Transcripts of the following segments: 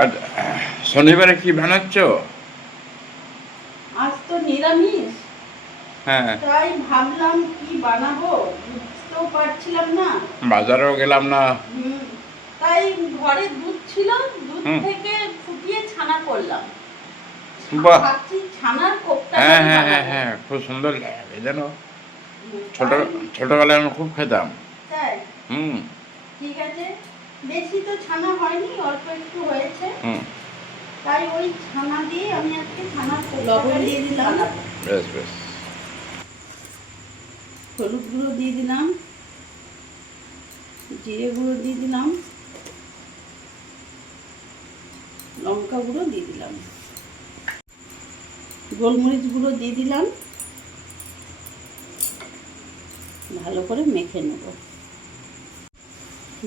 আর শনিবারে কি বানাচ্ছ? আজ তো নিরামিষ। হ্যাঁ। তাই ভাবলাম কি বানাবো বুঝতেও পারছিলাম না। বাজারেও গেলাম না। তাই ঘরে দুধ ছিল দুধ থেকে ফুটিয়ে ছানা করলাম। বাহ। ছানার কোপ্তা হ্যাঁ হ্যাঁ হ্যাঁ হ্যাঁ খুব সুন্দর লাগে জানো। ছোট ছোটবেলায় আমি খুব খেতাম। হুম। ঠিক আছে। বেশি তো ছানা হয়নি অল্প একটু হয়েছে। তাই ওই ছানা দিয়ে আমি আজকে ছানা লবণ দিয়ে দিলাম। বেশ বেশ। হলুদ গুঁড়ো দিয়ে দিলাম। জিরে গুঁড়ো দিয়ে দিলাম। লঙ্কা গুঁড়ো দিয়ে দিলাম। গোলমরিচ গুঁড়ো দিয়ে দিলাম। ভালো করে মেখে নেব।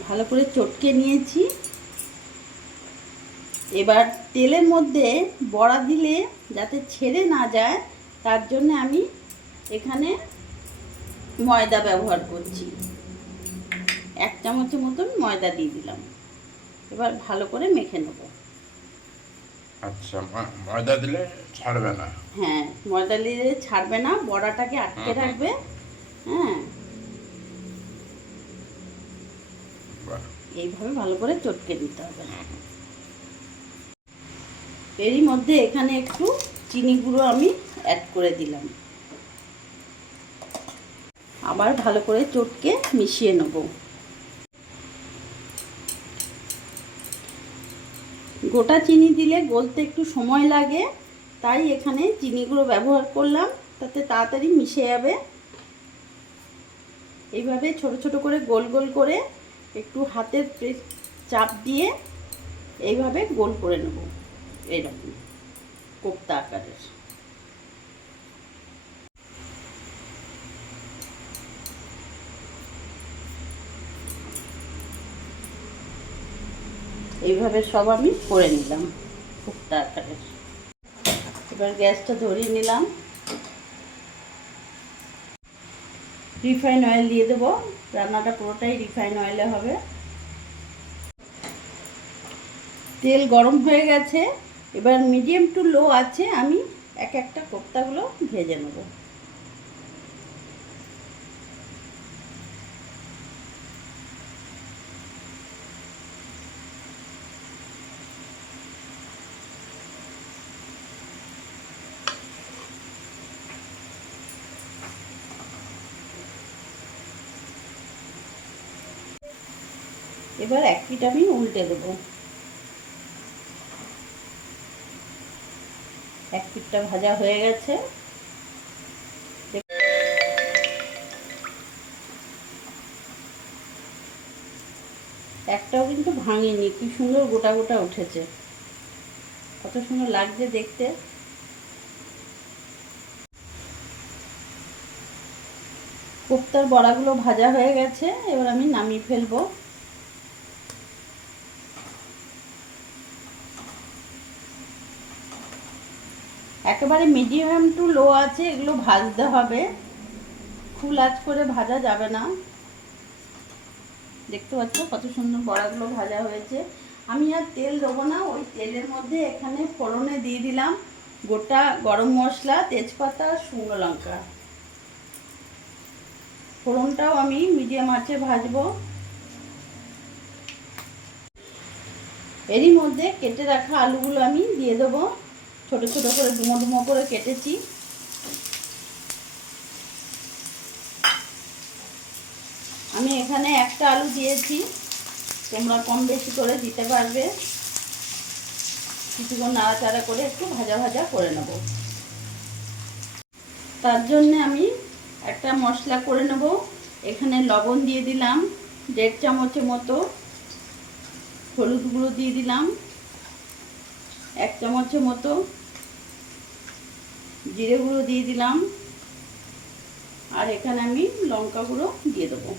ভালো করে চটকে নিয়েছি। এবার তেলের মধ্যে বড়া দিলে যাতে ছেড়ে না যায় তার জন্য আমি এখানে ময়দা ব্যবহার করছি। এক চামচের মতন ময়দা দিয়ে দিলাম। এবার ভালো করে মেখে নেব। আচ্ছা ময়দা দিলে ছাড়বে না। হ্যাঁ ময়দা দিলে ছাড়বে না বড়াটাকে আটকে। রাখবে। হ্যাঁ এইভাবে ভালো করে চটকে দিতে হবে। এরই মধ্যে এখানে একটু চিনি গুঁড়ো আমি অ্যাড করে দিলাম। আবার ভালো করে চটকে মিশিয়ে নেব। গোটা চিনি দিলে গলতে একটু সময় লাগে, তাই এখানে চিনিগুলো ব্যবহার করলাম, তাতে তাড়াতাড়ি মিশে যাবে। এইভাবে ছোট ছোট করে গোল গোল করে একটু হাতের চাপ দিয়ে এইভাবে গোল করে নেব। এইরকম কোপ্তা আকারের। এইভাবে সব আমি করে নিলাম কোপ্তা আকারের। এবার গ্যাসটা ধরিয়ে নিলাম। রিফাইন অয়েল দিয়ে দেবো। রান্নাটা পুরোটাই রিফাইন অয়েলে হবে। তেল গরম হয়ে গেছে। এবার মিডিয়াম টু লো আছে, আমি এক একটা কোপ্তাগুলো ভেজে নেব। এবার এক পিঠ আমি উল্টে দেবো। এক পিঠটা ভাজা হয়ে গেছে। একটাও কিন্তু ভাঙিনি, কি সুন্দর গোটা গোটা উঠেছে। কত সুন্দর লাগছে দেখতে। কোপ্তার বড়াগুলো ভাজা হয়ে গেছে, এবার আমি নামিয়ে ফেলব। একেবারে মিডিয়াম টু লো আছে, এগুলো ভাজতে হবে। ফুল আঁচ করে ভাজা যাবে না। দেখতে পাচ্ছ কত সুন্দর বড়াগুলো ভাজা হয়েছে। আমি আর তেল দেবো না, ওই তেলের মধ্যে এখানে ফোড়নে দিয়ে দিলাম গোটা গরম মশলা, তেজপাতা, শুকনো লঙ্কা। ফোড়নটাও আমি মিডিয়াম আঁচে ভাজবো। এরই মধ্যে কেটে রাখা আলুগুলো আমি দিয়ে দেবো। ছোট ছোট করে ডুমো ডুমো করে কেটেছি। আমি এখানে একটা আলু দিয়েছি, তোমরা কম বেশি করে দিতে পারবে। কিছুক্ষণ নাড়াচাড়া করে একটু ভাজা ভাজা করে নেব। তার জন্যে আমি একটা মশলা করে নেব। এখানে লবণ দিয়ে দিলাম, দেড় চামচের মতো হলুদ গুঁড়ো দিয়ে দিলাম, এক চামচের মতো জিরে গুঁড়ো দিয়ে দিলাম। আর এখানে আমি লঙ্কা গুঁড়ো দিয়ে দেবো।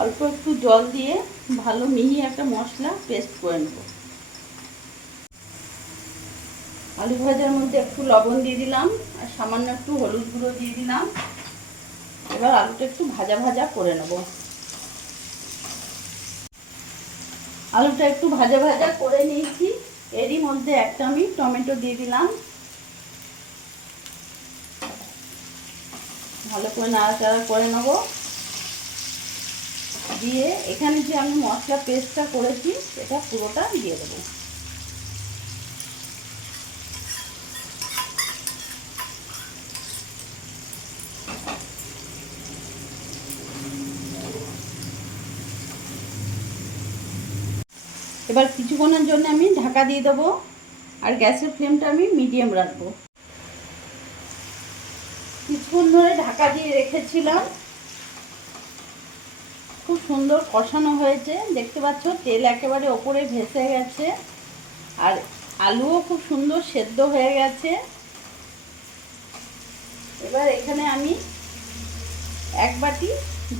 অল্প একটু জল দিয়ে ভালো মিহি একটা মশলা পেস্ট করে নেব। আলু ভাজার মধ্যে একটু লবণ দিয়ে দিলাম, আর সামান্য একটু হলুদ গুঁড়ো দিয়ে দিলাম। এবার আলুটা একটু ভাজা ভাজা করে নেব। আলুটা একটু ভাজা ভাজা করে নিয়েছি। এরই মধ্যে একটা আমি টমেটো দিয়ে দিলাম। ভালো করে নাড়াচাড়া করে নেব। দিয়ে এখানে যে আমি মশলা পেস্টটা করেছি এটা পুরোটা দিয়ে দেবো। এবার কিছুক্ষণের জন্য আমি ঢাকা দিয়ে দেবো আর গ্যাসের ফ্লেমটা আমি মিডিয়াম রাখব। কিছুক্ষণ ধরে ঢাকা দিয়ে রেখেছিলাম। খুব সুন্দর কষানো হয়েছে। দেখতে পাচ্ছ, তেল একেবারে ওপরে ভেসে গেছে আর আলুও খুব সুন্দর সেদ্ধ হয়ে গেছে। এবার এখানে আমি এক বাটি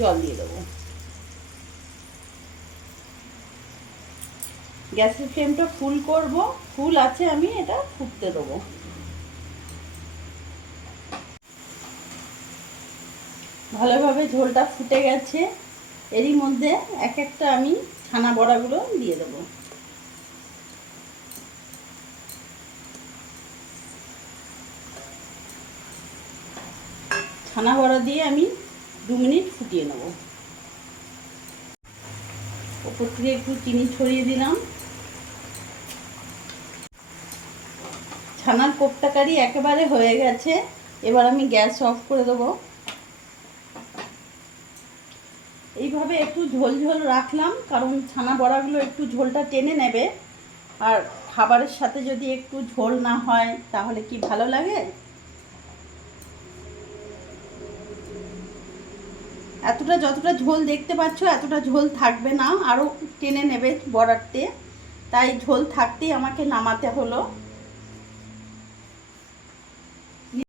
জল দিয়ে দেবো। গ্যাসের ফ্লেমটা ফুল করব। ফুল আছে, আমি এটা ফুটতে দেবো। ভালোভাবে ঝোলটা ফুটে গেছে। এরই মধ্যে এক একটা আমি ছানা বড়াগুলো দিয়ে দেবো। ছানা বড়া দিয়ে আমি দু মিনিট ফুটিয়ে নেব। ওপর থেকে একটু চিনি ছড়িয়ে দিলাম। ছানার কোপ্তাকারি একেবারে হয়ে গেছে। এবার আমি গ্যাস অফ করে দেবো। এইভাবে একটু ঝোল ঝোল রাখলাম, কারণ ছানা বড়াগুলো একটু ঝোলটা টেনে নেবে। আর খাবারের সাথে যদি একটু ঝোল না হয়, তাহলে কি ভালো লাগে? এতটা যতটা ঝোল দেখতে পাচ্ছ, এতটা ঝোল থাকবে না। আরও টেনে নেবে বড়াতে তাই ঝোল থাকতেই আমাকে নামাতে হলো।